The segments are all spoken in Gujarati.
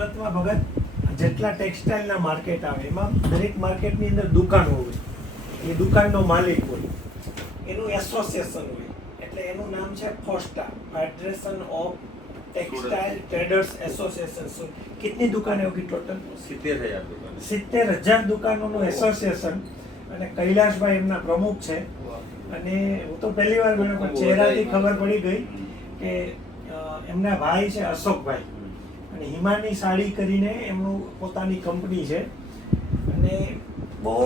સુરતમાં ભગત જેટલા ટેક્સટાઇલના માર્કેટ આવે એમાં દરેક માર્કેટની અંદર દુકાનો હોય, એ દુકાનનો માલિક હોય, એનું એસોસિએશન હોય, એટલે એનું નામ છે FOSTA, federation of textile traders association. कितनी दुकानें होगी टोटल? 70,000 दुकान. 70,000 દુકાનોનું એસોસિએશન. અને કૈલાશભાઈ એમના પ્રમુખ છે. અને હું તો પહેલી વાર મને પણ ચહેરાથી ખબર પડી ગઈ કે એમના ભાઈ છે અશોકભાઈ, અને હિમાની સાડી કરીને એમનું પોતાની કંપની છે. અને બહુ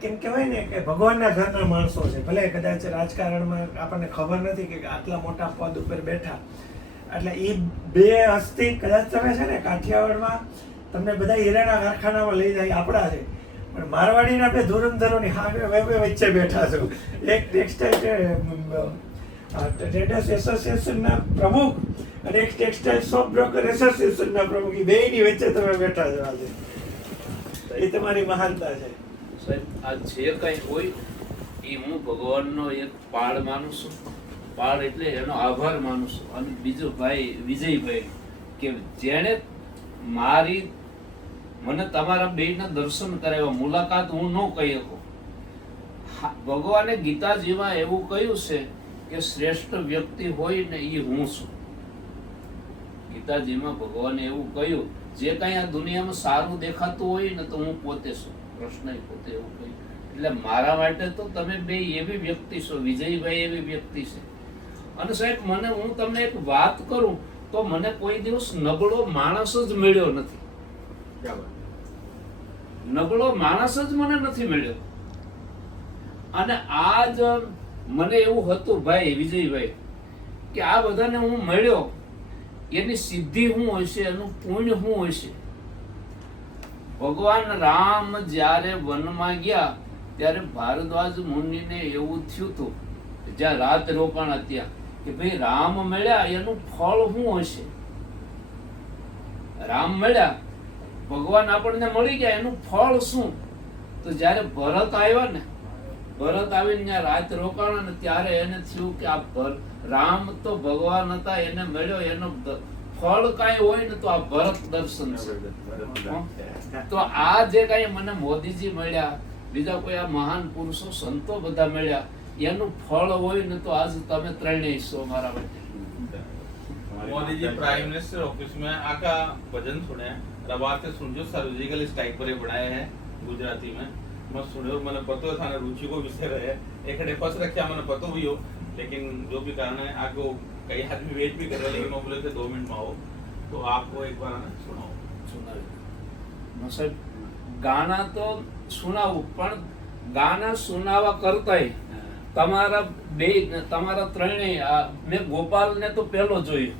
કેમ કહેવાય ને કે ભગવાનના ઘરના માણસો છે. ભલે કદાચ રાજકારણમાં આપણને ખબર નથી કે આટલા મોટા પદ ઉપર બેઠા, એટલે એ બે હસ્તી કદાચ તમે છે ને કાઠિયાવાડમાં તમને બધા હીરાના કારખાનામાં લઈ જાય આપણા છે, પણ મારવાડીના બે ધુરંધરોની હાવે વચ્ચે બેઠા છો. એક ટેક્સટાઇલ ટ્રેડર્સ એસોસિએશનના પ્રમુખ અને એક ટેક્સટાઇલ શોપ બ્રોકર એસોસિએશનના પ્રમુખ, એ બેયની વચ્ચે તમે બેઠા છો આજે. એ તમારી મહાનતા છે સાહેબ. આ જે કંઈ હોય એ હું ભગવાનનો એક પાળ માનું છું. પાળ એટલે એનો આભાર માનું છું. અને બીજો ભાઈ વિજયભાઈ કે જેણે મને તમારા બેયના દર્શન કરાવ્યા. મુલાકાત હું ન કહી શકું. ભગવાને ગીતાજીમાં એવું કહ્યું છે કે શ્રેષ્ઠ વ્યક્તિ હોય ને એ હું છું. ગીતાજીમાં ભગવાને એવું કહ્યું, જે કાંઈ આ દુનિયામાં સારું દેખાતું હોય ને તો હું પોતે છું. કૃષ્ણએ પોતે એવું કહ્યું. એટલે મારા માટે તો તમે બે એવી વ્યક્તિ છો, વિજયભાઈ એવી વ્યક્તિ છે. અને સાહેબ હું તમને એક વાત કરું તો મને કોઈ દિવસ નબળો માણસ જ મળ્યો નથી. નબળો માણસ જ મને નથી મળ્યો. અને આજ મને એવું હતું ભાઈ વિજયભાઈ કે આ બધાને હું મળ્યો, એની સિદ્ધિ શું હશે, એનું પુણ્ય શું હશે. ભગવાન રામ જ્યારે વનમાં ગયા ત્યારે ભારદ્વાજ મુનિને એવું થયું હતું, જ્યાં રાત રોકાણ ત્યાં, કે ભાઈ રામ મળ્યા એનું ફળ શું હશે. રામ મળ્યા, ભગવાન આપણને મળી ગયા, એનું ફળ શું. તો જ્યારે ભરત આવ્યા ને, ભરત આવીને ત્યાં રાત રોકાણા ને ત્યારે એને થયું કે આ રામ તો ભગવાન હતા, એને મળ્યો, એનો ફળ કાંઈ હોય ને તો આ ભરત દર્શન છે. તો આ જે કાંઈ મને મોદીજી મળ્યા, બીજા કોઈ આ મહાન પુરુષો સંતો બધા મળ્યા, એનું ફળ હોય ને તો આજ તમે ત્રણેય છો મારા માટે. Modi ji prime minister office में आका भजन सुने, रबार से सुन जो सर्जिकल स्ट्राइक पर बनाए हैं गुजराती में. मैं सुने और मैंने पतो था ना रुचि को विषय रहे एक डे फंस रखा मैंने पतो भी हो, लेकिन जो भी कारण है आपको कई आदमी वेट भी कर रहे, लेकिन वो बोले थे 2 मिनट में आओ, तो आपको एक बार ना सुनाओ. સાહેબ ગાના તો સુનાવું, પણ ગાના સુનાવા કરતાય તમારા ત્રણેય મેં ગોપાલને તો પહેલો જોયો,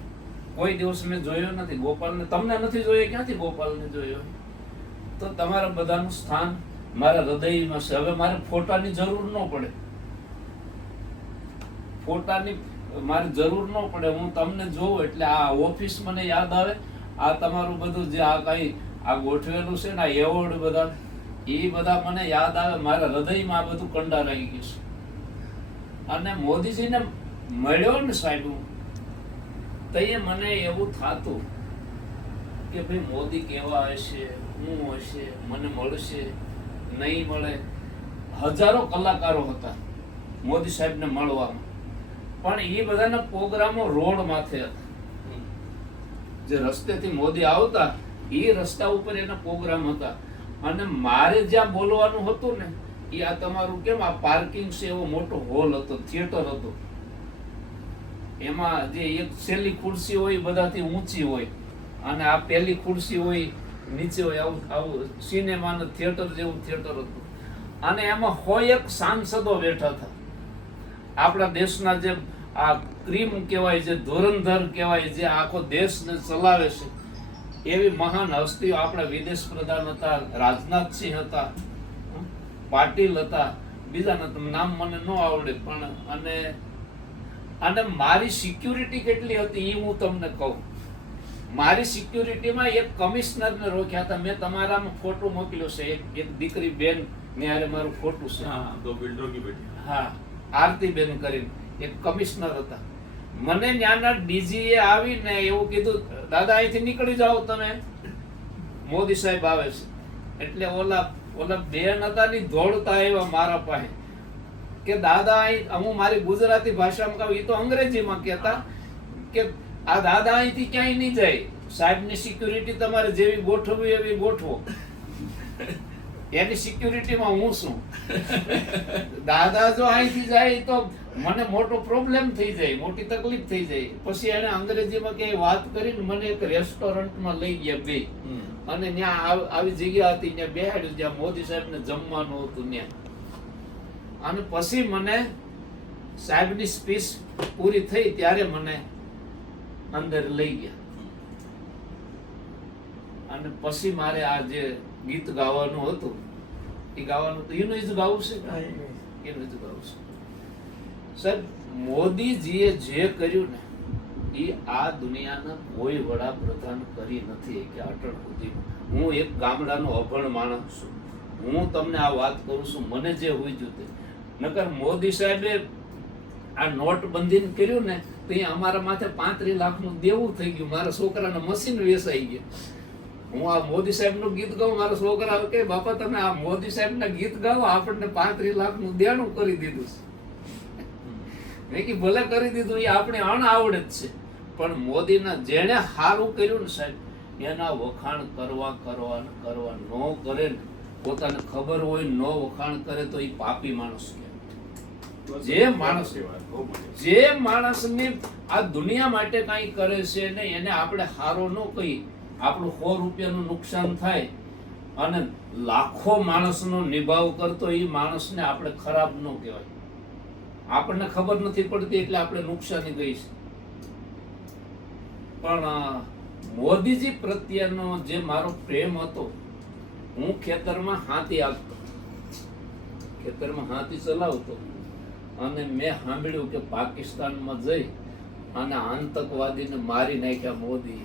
કોઈ દિવસ મેં જોયો નથી. ગોપાલને તમને નથી જોયો, ક્યાંથી ગોપાલને જોયો. તો તમારા બધાનું સ્થાન મારા હૃદયમાં છે. હવે મારે ફોટાની જરૂર ન પડે, ફોટાની મારી જરૂર ન પડે. હું તમને જોઉં એટલે આ ઓફિસ મને યાદ આવે. આ તમારું બધું જે આ કઈ આ ગોઠવેલું છે ને, આ એવોર્ડ બધા, એ બધા મને યાદ આવે. મારા હૃદયમાં આ બધું કંડારાઈ ગયું છે. અને મોદીજીને મળ્યો ને સાહેબ, તો એ મને એવું થતું કે ભાઈ મોદી કેવા હશે, શું હશે, મને મળશે નહીં મળે. હજારો કલાકારો હતા મોદી સાહેબને મળવામાં, પણ એ બધાના પ્રોગ્રામો રોડ માથે હતા. જે રસ્તેથી મોદી આવતા એ રસ્તા ઉપર એના પ્રોગ્રામ હતા. અને મારે જ્યાં બોલવાનું હતું ને, એ આ તમારું કેમ આ પાર્કિંગ છે એવો મોટો હોલ હતો, થિયેટર હતો. એમાં જે એક છેલ્લી ખુરશી હોય બધાથી ઊંચી હોય, અને આ પહેલી ખુરશી હોય નીચે હોય, આવું સિનેમાનું થિયેટર જેવું થિયેટર હતું. અને એમાં હોય એક સાંસદો બેઠા હતા. આપણા દેશના જે આ ક્રીમ કહેવાય, જે ધુરંધર કહેવાય, જે આખો દેશને ચલાવે છે, એવી મહાન હસ્તીઓ. આપણા વિદેશ પ્રધાન હતા, રાજનાથસિંહ હતા, પાટીલ હતા, બીજાના નામ મને ન આવડે. પણ અને મારી સિક્યુરિટી કેટલી હતી એ હું તમને કહું. મારી સિક્યુરિટીમાં એક કમિશનરને રોક્યા હતા. મેં તમારામાં ફોટો મોકલ્યો છે, એક દીકરી બેન ને હારે મારું ફોટું છે. हाँ, 2 बिल्डरों की बेटी. હા, આરતી બેન કરીને એક કમિશનર હતા. મને ત્યાંના ડીજીએ આવીને એવું કીધું, દાદા અહીંથી નીકળી જાઓ તમે, મોદી સાહેબ આવે છે એટલે ઓલા બેન હતા ની દોડતા આવ્યા મારા પાસે કે દાદા અહીં હું મારી ગુજરાતી ભાષામાં કહું, એ તો અંગ્રેજીમાં કહેતા કે આ દાદા અહીંથી ક્યાંય નહીં જાય, સાહેબની સિક્યુરિટી તમારે જેવી ગોઠવવી એવી ગોઠવો, એની સિક્યુરિટીમાં હું છું. દાદા જો અહીંથી જાય તો મને મોટો પ્રોબ્લેમ થઈ જાય, મોટી તકલીફ થઈ જાય. પછી એને અંગ્રેજીમાં ક્યાંય વાત કરીને મને એક રેસ્ટોરન્ટમાં લઈ ગયા બે, અને ત્યાં આવી જગ્યા હતી ત્યાં બેહાડ્યું જ્યાં મોદી સાહેબને જમવાનું હતું ત્યાં. અને પછી મને સાહેબની સ્પીચ પૂરી થઈ ત્યારે મને અંદર લઈ ગયા, અને પછી મારે આ જે ગીત ગાવાનું હતું એ ગાવાનું હતું. એનું જ ગાવું છે, એનું જ ગાવું છે. સાહેબ, મોદીજીએ જે કર્યું ને એ આ દુનિયાના કોઈ વડાપ્રધાન કરી નથી કે અટલ સુધી. હું એક ગામડાનો અભણ માણસ છું, હું તમને આ વાત કરું છું, મને જે હોય તે. નકર મોદી સાહેબે આ નોટબંધી કર્યું ને તો એ અમારા માથે 35 લાખનું દેવું થઈ ગયું. મારા છોકરાના મશીન વેચાઈ ગયા. હું આ મોદી સાહેબનું ગીત ગાઉં, મારા છોકરા કે બાપા તમે આ મોદી સાહેબના ગીત ગાઓ, આપણને 35 લાખનું દેણું કરી દીધું છે. મેં કીધું ભલે કરી દીધું, એ આપણે અણઆવડે જ છે, પણ મોદીના જેણે સારું કર્યું ને સાહેબ એના વખાણ કરવા ન કરે ને, પોતાને ખબર હોય ન વખાણ કરે તો એ પાપી માણસ કહેવાય. જે માણસને આ દુનિયા માટે કાંઈ કરે છે ને એને આપણે હારો ન કહી, આપણું 100 રૂપિયાનું નુકસાન થાય અને લાખો માણસનો નિભાવ કરતો એ માણસને આપણે ખરાબ ન કહેવાય. આપણને ખબર નથી પડતી એટલે આપણે નુકસાની ગઈ છે. પણ મોદીજી પ્રત્યેનો જે મારો પ્રેમ હતો, હું ખેતરમાં હાથી આપતો, ખેતરમાં હાથી ચલાવતો, અને મેં સાંભળ્યું કે પાકિસ્તાનમાં જઈ અને આતંકવાદીને મારી નાખ્યા મોદી.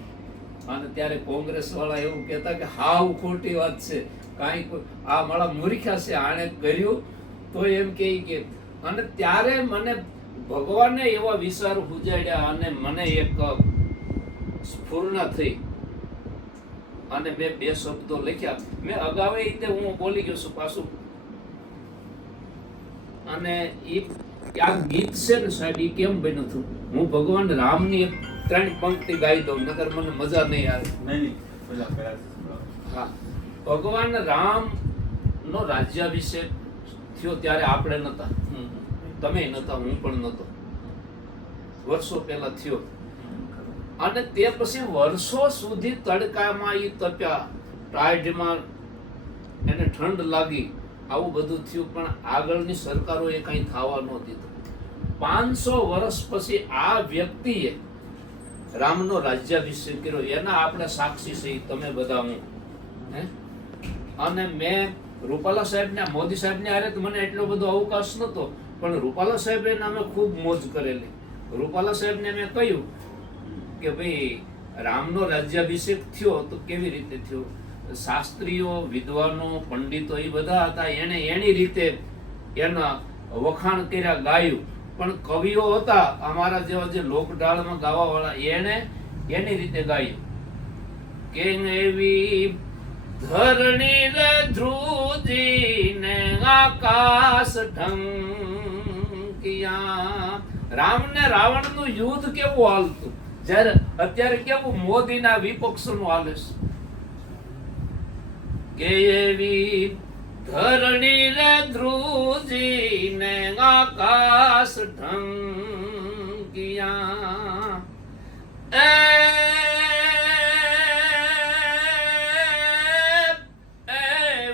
અને ત્યારે કોંગ્રેસ વાળા એવું કહેતા કે હાવ ખોટી વાત છે, કાંઈ આ મારા મૂર્ખા છે, આણે કર્યું તો એમ કે. અને ત્યારે મને ભગવાને એવા વિચાર ઉજાડ્યા અને મને એક સ્ફૂર્ણા થઈ અને મેં 2 શબ્દો લખ્યા. મેં અગાઉ રીતે હું બોલી ગયો છું પાછું. અને આ ગીત છે ને સાહેબ એ કેમ બન્યું હતું, હું ભગવાન રામની 3 પંક્તિ ગાઈ દઉં, નકર મને મજા નહીં આવે. હા, ભગવાન રામ નો રાજ્યાભિષેક થયો ત્યારે આપણે નતા, તમે નતા, હું પણ નતો, વર્ષો પહેલા થયો. અને તે પછી વર્ષો સુધી તડકામાં ઈ તપ્યા, ટાઢમાં એને ઠંડ લાગી, આવું બધું થયું. પણ આગળની સરકારોએ કંઈ થવા ન દીધું. 500 વર્ષ પછી આ વ્યક્તિએ રામનો રાજ્યાભિષેક કર્યો, એના આપણે સાક્ષી છે તમે બધા, હું. અને મેં રૂપાલા સાહેબને, મોદી સાહેબને હારે તો મને એટલો બધો અવકાશ નહોતો, પણ રૂપાલા સાહેબે અમે ખૂબ મોજ કરેલી. રૂપાલા સાહેબને મેં કહ્યું કે ભાઈ રામનો રાજ્યાભિષેક થયો તો કેવી રીતે થયો, શાસ્ત્રીઓ, વિદ્વાનો, પંડિતો એ બધા હતા, એને એની રીતે એના વખાણ કર્યા, ગાયું. પણ કવિઓ હતા અમારા જેવા જે લોકડાળમાં ગાવા વાળા, એને એની રીતે ગાયું કે એવી ધરણી રે ધ્રુજી ને આકાશ ઢંકિયા. રામ ને રાવણ નું યુદ્ધ કેવું હાલતું, જ્યારે અત્યારે કેવું મોદીના વિપક્ષનું હાલે છે. કે એવી ધરણી રે ધ્રુજી ને આકાશ ઢંકિયા.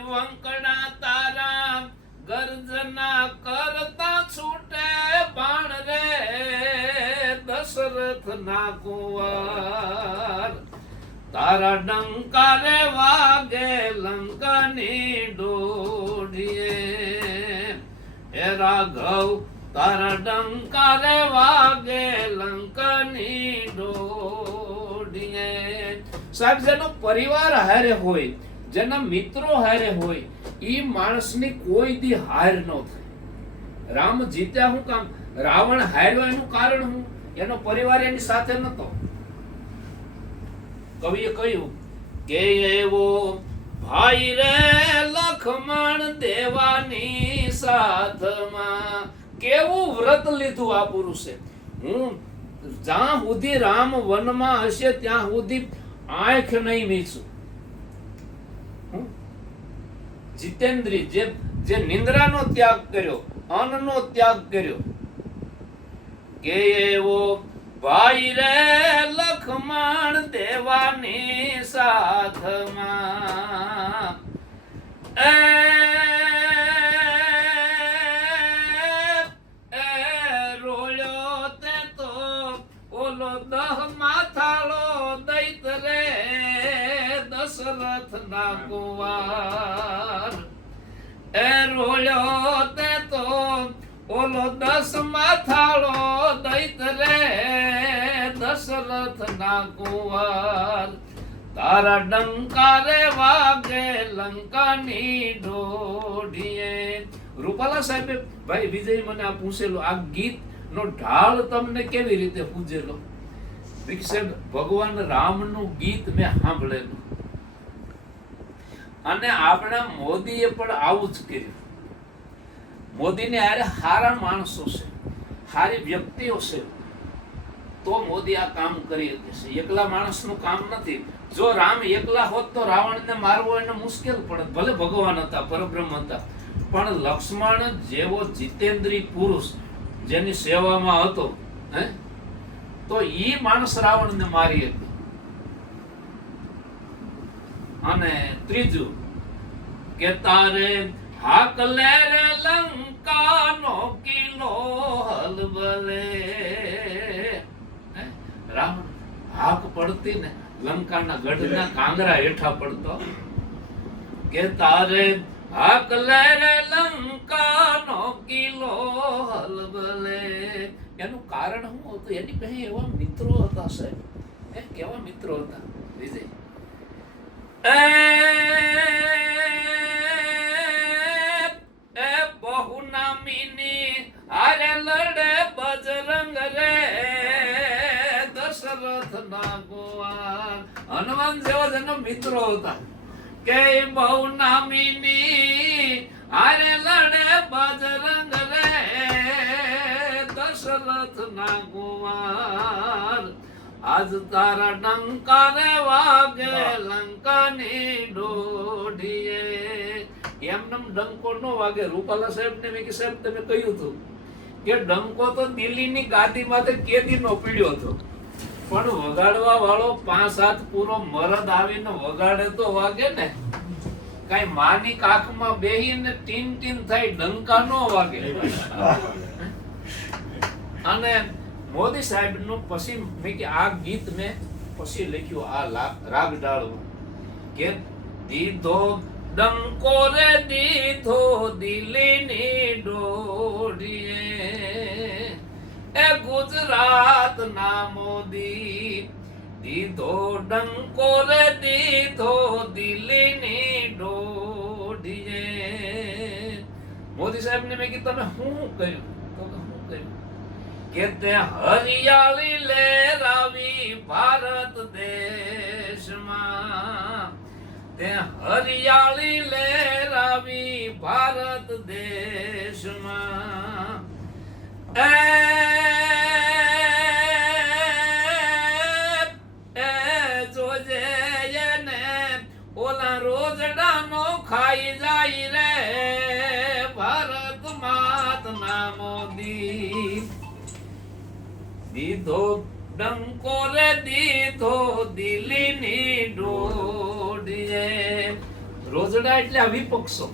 વંકડા તારા ગર્જના કરતા છૂટે બાણ રે દશરથ ના કુંવર. તારા ડંકારે વાગે લંકાની ડોઢીએ. હે રાઘવ તારા ડંકારે વાગે લંકાની ડોઢીએ. સાહેબ, જેનો પરિવાર હારે હોય, જેના મિત્રો હારે હોય, ઈ માણસની કોઈ દી હાર ન થાય. રામ જીત્યા હું કામ, રાવણ હાર્યો એનું કારણ હું, એનો પરિવાર એની સાથે નતો. કવિએ કહ્યું કે એવો ભાઈ રે લખમણ દેવાની સાથમાં કેવું વ્રત લીધું આ પુરુષે. હું જ્યાં સુધી રામ વનમાં હશે ત્યાં સુધી આંખ નહીં મીચું. જીતેન્દ્રી જે નિંદ્રાનો ત્યાગ કર્યો, અન્નનો ત્યાગ કર્યો, કે એવો ભાઈ રે લખમણ દેવાની સાથમાં રોળ્યો તે તો ઓલો દહ માથાળો દૈત રે દશરથ ના કુંવાર. રોળ્યો તે તો ઓલો 10 માથાળો દૈત રે દશરથ ના કુંવાર. તારા ડંકારે વાગે લંકાની ઢોઢીએ. રૂપાલા સાહેબે ભાઈ વિજય મને આ પૂછેલું, આ ગીત નો ઢાળ તમને કેવી રીતે પૂજેલો? સાહેબ ભગવાન રામનું ગીત મેં સાંભળેલું અને આપણા મોદીએ પણ આવું જ કર્યું. મોદીને હારે સારા માણસો છે, સારી વ્યક્તિઓ છે, તો મોદી આ કામ કરી શકે છે. એકલા માણસનું કામ નથી. જો રામ એકલા હોત તો રાવણને મારવો એને મુશ્કેલ પડે. ભલે ભગવાન હતા, પરબ્રહ્મ હતા, પણ લક્ષ્મણ જેવો જીતેન્દ્રી પુરુષ જેની સેવામાં હતો, તો ઈ માણસ રાવણને મારી શકે. અને ત્રીજું કે તારે હાકલે રે લંકાનો કિલો હલબલે. રાવણ હાક પડતી ને લંકાના ગઢના કાંગરા હેઠા પડતો, કે તારે હાકલે રે લંકાનો કિલો હલબલે. એનું કારણ શું હતું? એની પાસે એવા મિત્રો હતા સાહેબ. કેવા મિત્રો હતા વિજય? બહુ નામીની હારે લડે બજરંગ રે દશરથ ના કુંવાર. હનુમાન જેવા જેના મિત્રો હતા કે બહુ નામીની હારે લડે બજરંગ રે દશરથ ના કુંવાર. આજ તારા ડંકારે વાગે લંકાની ઢોઢીએ. એમનેમ ડંકો ન વાગે. રૂપાલા સાહેબ ને મેં કે સાહેબ તમે કહ્યું હતું કે ડંકો તો દિલ્હીની ગાદી માથે કેદીનો પીડ્યો હતો, પણ વગાડવા વાળો 5 હાથ પૂરો મરદ આવીને વગાડે તો વાગે ને. કઈ માની કાખમાં બેહીને ટીન ટીન થાય, ડંકા ન વાગે. અને મોદી સાહેબ નું પછી મેં કે આ ગીત મેં પછી લખ્યું આ રાગ ડાળવું કે દીધો ડંકો રે દીધો દિલ્હીની ડોઢીએ. એ ગુજરાત ના મોદી દીધો ડંકો રે દીધો દિલ્હીની ડોઢીએ. મોદી સાહેબ ને મેં કીધું તમે શું કર્યું? તો શું કર્યું કે તે હરિયાળી લહેરાવી ભારત દેશમાં. તે હરિયાળી લહેરાવી ભારત દેશમાં. જોજે એને ઓલા રોજડાનો ખાઈ જાય રે ભારત માતના મોદી. દીધો ડંકો રે દીધો દિલ્હીની ડોઢીએ. રોજડા એટલે આ વિપક્ષો.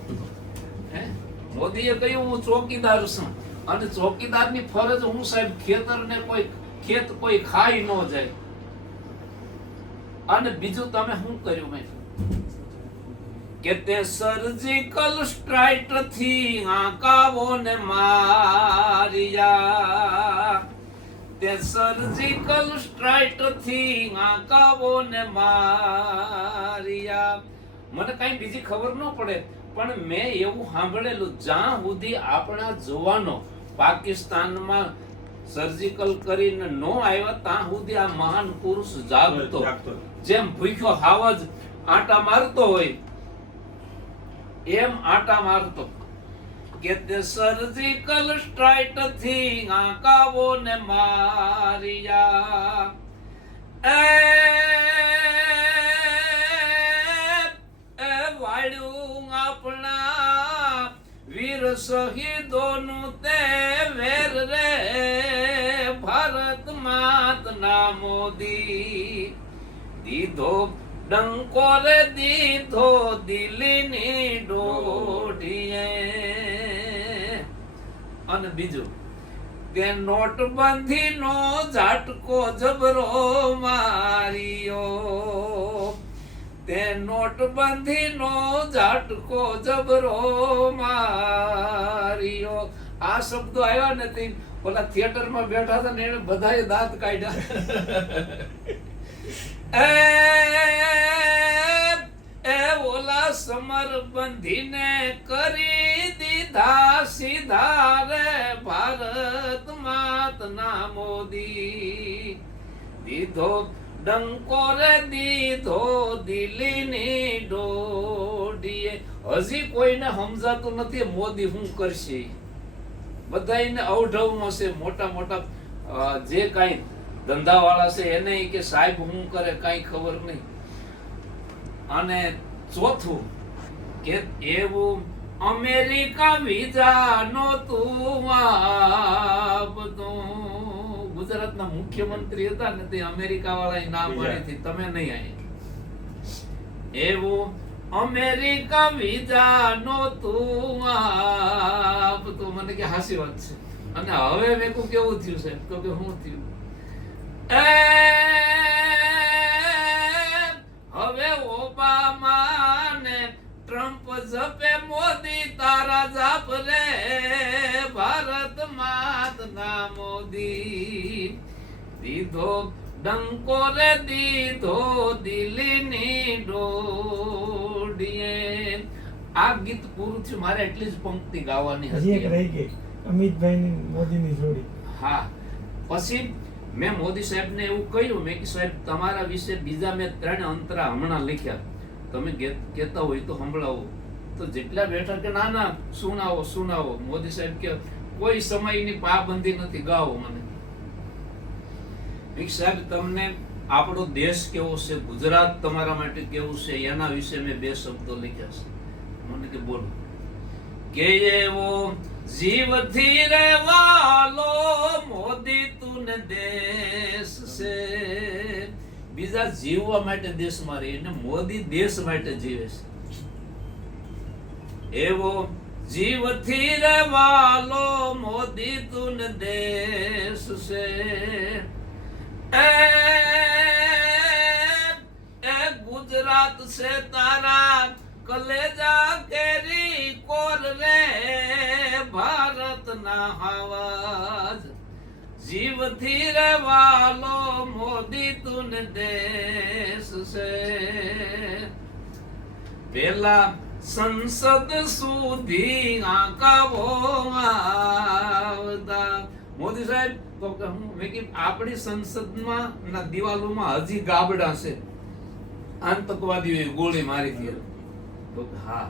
મોદીએ કહ્યું હું ચોકીદાર છું અને ચોકીદારની ફરજ હું સાહેબ ખેતરને ખેત કોઈ ખાઈ ન જાય. અને બીજું તમે શું કર્યું મેં કે તે સર્જિકલ સ્ટ્રાઇક થી આંકાઓને માર્યા. તે સર્જિકલ સ્ટ્રાઇક થી આંકાઓને માર્યા. મને કઈ બીજી ખબર ન પડે, પણ મેં એવું સાંભળેલું જ્યાં સુધી આપણા જવાનો પાકિસ્તાનમાં સર્જિકલ કરીને નો આવ્યા ત્યાં સુધી આ મહાન પુરુષ જાગતો. જેમ ભૂખ્યો હાવજ આંટા મારતો હોય એમ આટા મારતો કે તે સર્જિકલ સ્ટ્રાઇક થી આંકાવો ને મારિયા એ વાળ્યું આપણા વીર શહીદોનું તે વેર રે ભારત માતના મોદી દીધો ડંકો રે દીધો દિલ્હીની દોઢીએ અને બીજું કે નોટબંધીનો ઝાટકો જબરો માર્યો તે નોટબંધીનો ઝાટકો જબરો માર્યો આ શબ્દો આવ્યા નથી ઓલા થિયેટરમાં બેઠા હતા ને એને બધાએ દાંત કાઢ્યા એ ઓલા સમરબંધીને કરી દીધા સીધા રે ભારત માતના મોદી દીધો ડંકો રે દીધો દિલ્હીની દોઢીએ હજી કોઈને સમજાતું નથી મોદી શું કરશે બધાને અવઢવમાં છે મોટા મોટા જે કાંઈ ધંધાવાળા છે એને કે સાહેબ શું કરે કાંઈ ખબર નહીં અને ચોથું કે એવું અમેરિકા વિઝા નહોતું આપતું ગુજરાતના મુખ્યમંત્રી હતા ને તે અમેરિકા વાળાએ ના પાડી હતી તમે નહીં આયા એવું અમેરિકા વિઝા નહોતું આપતું મને કે હાસી વાત છે અને હવે મેં કહું કેવું થયું સાહેબ તો કે શું થયું હવે ઓબામા ને ટ્રમ્પ જપે મોદી તારા જાપ રે ભારત માતના મોદી દીધો ડંકો રે દીધો દિલ્હીની દોઢીએ આ ગીત પૂરું થયું મારે એટલી જ પંક્તિ ગાવાની હજી એક રહી ગઈ અમિતભાઈની મોદીની જોડી હા પછી મેં મોદી સાહેબને એવું કહ્યું મેં કે સાહેબ તમારા વિશે બીજા મેં 3 અંતરા હમણાં લખ્યા તમે કહેતા હોય તો સંભળાવો તો જેટલા બેઠા કે ના ના સુનાવો મોદી સાહેબ કે કોઈ સમયની પાબંદી નથી ગાઓ મને મેં સાહેબ તમને આપણો દેશ કેવો છે ગુજરાત તમારા માટે કેવું છે એના વિશે મેં 2 શબ્દો લખ્યા છે મને કે બોલો કે એવો જીવથી રહેવાલો મોદી તું દેશ છે બીજા જીવવા માટે દેશમાં રહે ને મોદી દેશ માટે જીવે છે એવો જીવથી રહેવાલો મોદી તું દેશ છે એ ગુજરાત છે તારા કલેજા કેરી કોર રે ભારતના આવાજ જીવથી રહેવાલો મોદી તું દેશ છે પેલા સંસદ સુધી આંકાવો આવતા મોદી સાહેબ તો કે હું મેં કે આપણી સંસદમાં ના દિવાલોમાં હજી ગાબડા છે આતંકવાદીઓએ ગોળી મારી હતી તો હા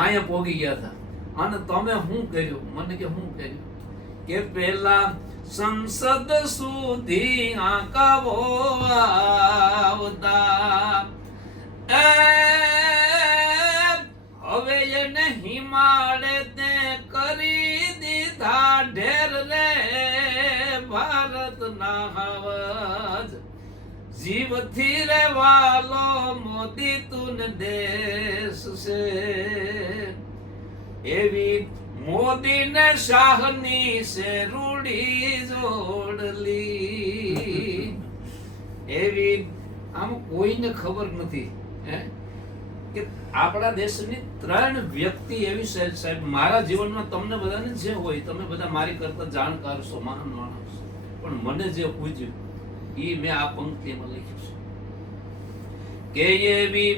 આયા પોગી ગયા હતા અને તમે શું કર્યું મને કે શું કર્યું કે પેલા સંસદ સુધી આંકાવો આવતા હવે એને હિમાલય તે કરી દીધા ઢેર રે ભારતના હવાજ જીવથી રહેવાલો મોદી તું દેશ છે એવી મોદી ને શાહની છે રૂડી જોડલી એવી આમ કોઈને ખબર નથી કે આપણા દેશની 3 વ્યક્તિ એવી છે સાહેબ મારા જીવનમાં તમને બધાને જે હોય તમે બધા મારી કરતા જાણકાર છો મહાન માણસ પણ મને જે પૂછ્યું એ મેં આ પંક્તિમાં લખ્યું છે કે એવી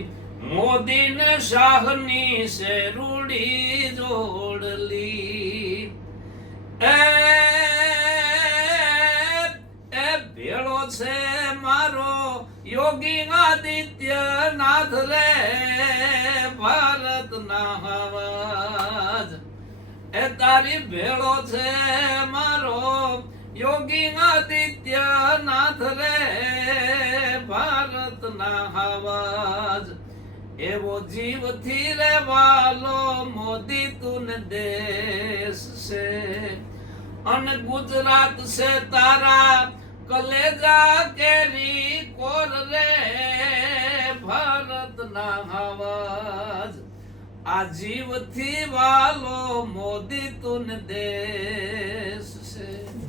મોદી ને શાહની છે રૂડી જોડલી એ ભેળો છે મારો યોગી આદિત્યનાથ રે ભારત ના અવાજ એ તારી ભેળો છે મારો યોગી આદિત્યનાથ રે ભારત ના અવાજ એવો જીવથી રે વાલો મોદી તું દેશ છે અને ગુજરાત છે તારા કલેજા કેરી કોર રે ભારત ના અવાજ આ જીવથી વાલો મોદી તું દેશ છે